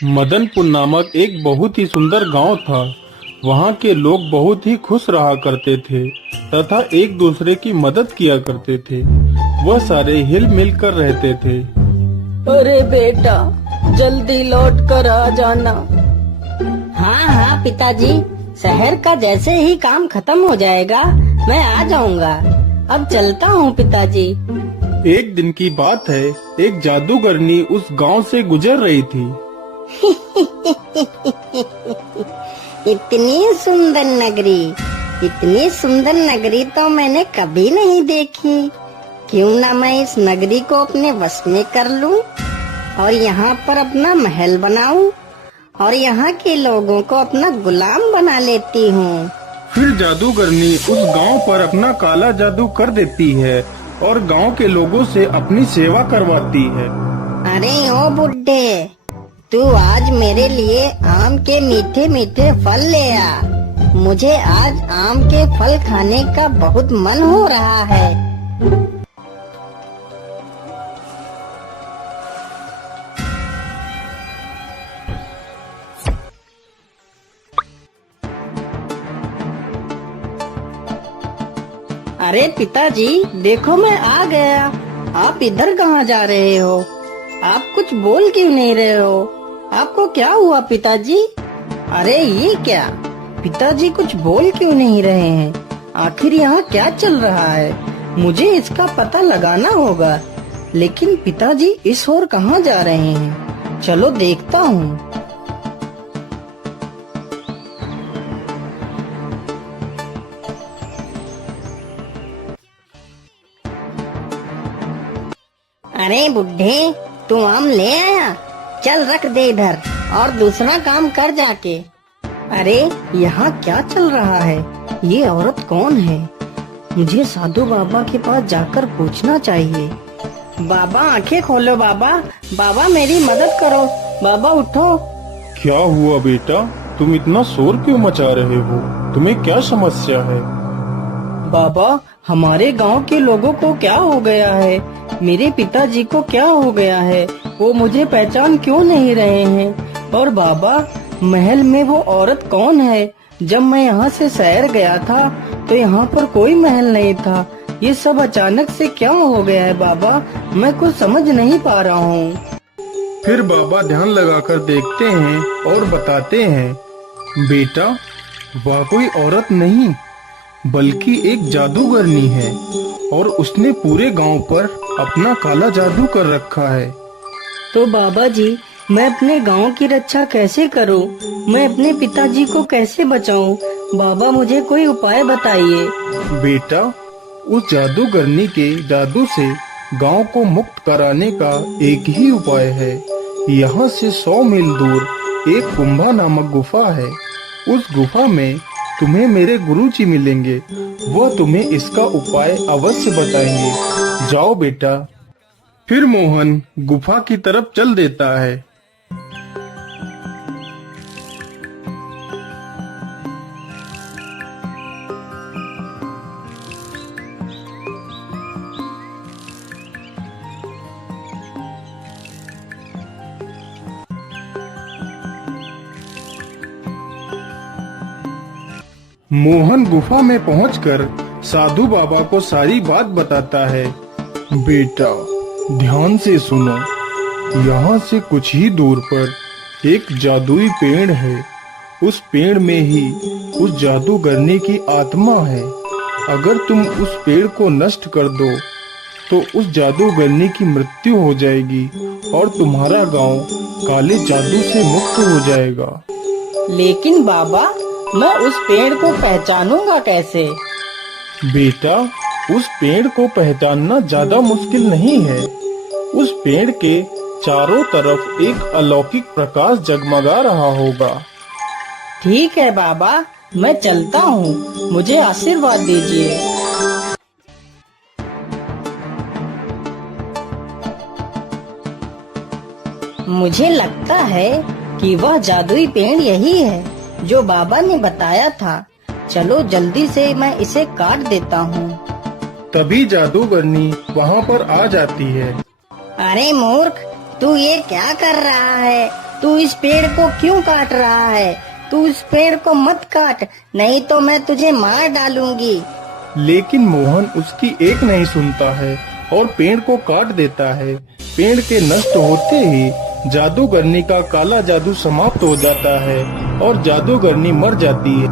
मदनपुर नामक एक बहुत ही सुंदर गांव था। वहां के लोग बहुत ही खुश रहा करते थे तथा एक दूसरे की मदद किया करते थे। वह सारे हिल मिल कर रहते थे। अरे बेटा, जल्दी लौट कर आ जाना। हाँ हाँ पिताजी, शहर का जैसे ही काम खत्म हो जाएगा मैं आ जाऊंगा। अब चलता हूँ पिताजी। एक दिन की बात है, एक जादूगरनी उस गांव से गुजर रही थी। इतनी सुंदर नगरी तो मैंने कभी नहीं देखी। क्यों ना मैं इस नगरी को अपने वश में कर लूं और यहाँ पर अपना महल बनाऊं और यहाँ के लोगों को अपना गुलाम बना लेती हूँ। फिर जादूगरनी उस गांव पर अपना काला जादू कर देती है और गांव के लोगों से अपनी सेवा करवाती है। अरे ओ बुड्ढे, तू आज मेरे लिए आम के मीठे मीठे फल ले आ। मुझे आज आम के फल खाने का बहुत मन हो रहा है। अरे पिताजी, देखो मैं आ गया। आप इधर कहाँ जा रहे हो? आप कुछ बोल क्यों नहीं रहे हो? आपको क्या हुआ पिताजी? अरे ये क्या, पिताजी कुछ बोल क्यों नहीं रहे हैं? आखिर यहाँ क्या चल रहा है? मुझे इसका पता लगाना होगा। लेकिन पिताजी इस ओर कहाँ जा रहे हैं? चलो देखता हूँ। अरे बुड्ढे, तू आम ले आया? चल रख दे इधर और दूसरा काम कर जाके। अरे यहाँ क्या चल रहा है? ये औरत कौन है? मुझे साधु बाबा के पास जाकर पूछना चाहिए। बाबा आंखें खोलो बाबा, बाबा मेरी मदद करो, बाबा उठो। क्या हुआ बेटा, तुम इतना शोर क्यों मचा रहे हो? तुम्हें क्या समस्या है? बाबा, हमारे गांव के लोगों को क्या हो गया है? मेरे पिताजी को क्या हो गया है? वो मुझे पहचान क्यों नहीं रहे हैं? और बाबा, महल में वो औरत कौन है? जब मैं यहाँ से शहर गया था तो यहाँ पर कोई महल नहीं था। ये सब अचानक से क्या हो गया है बाबा? मैं कुछ समझ नहीं पा रहा हूँ। फिर बाबा ध्यान लगाकर देखते हैं और बताते हैं, बेटा वह कोई औरत नहीं बल्कि एक जादूगरनी है और उसने पूरे गांव पर अपना काला जादू कर रखा है। तो बाबा जी, मैं अपने गांव की रक्षा कैसे करूं? मैं अपने पिताजी को कैसे बचाऊं? बाबा मुझे कोई उपाय बताइए। बेटा, उस जादूगरनी के जादू से गांव को मुक्त कराने का एक ही उपाय है। यहाँ से 100 मील दूर एक कुंभा नामक गुफा है। उस गुफा में तुम्हें मेरे गुरुजी मिलेंगे। वह तुम्हें इसका उपाय अवश्य बताएंगे। जाओ बेटा। फिर मोहन गुफा की तरफ चल देता है। मोहन गुफा में पहुंचकर साधु बाबा को सारी बात बताता है। बेटा ध्यान से सुनो, यहाँ से कुछ ही दूर पर एक जादुई पेड़ है। उस पेड़ में ही उस जादूगरनी की आत्मा है। अगर तुम उस पेड़ को नष्ट कर दो तो उस जादूगरनी की मृत्यु हो जाएगी और तुम्हारा गांव काले जादू से मुक्त हो जाएगा। लेकिन बाबा, मैं उस पेड़ को पहचानूंगा कैसे? बेटा, उस पेड़ को पहचानना ज्यादा मुश्किल नहीं है। उस पेड़ के चारों तरफ एक अलौकिक प्रकाश जगमगा रहा होगा। ठीक है बाबा, मैं चलता हूँ। मुझे आशीर्वाद दीजिए। मुझे लगता है कि वह जादुई पेड़ यही है जो बाबा ने बताया था। चलो जल्दी से मैं इसे काट देता हूँ। तभी जादूगरनी वहाँ पर आ जाती है। अरे मूर्ख, तू ये क्या कर रहा है? तू इस पेड़ को क्यों काट रहा है? तू इस पेड़ को मत काट, नहीं तो मैं तुझे मार डालूंगी। लेकिन मोहन उसकी एक नहीं सुनता है और पेड़ को काट देता है। पेड़ के नष्ट होते ही जादूगरनी का काला जादू समाप्त हो जाता है और जादूगरनी मर जाती है।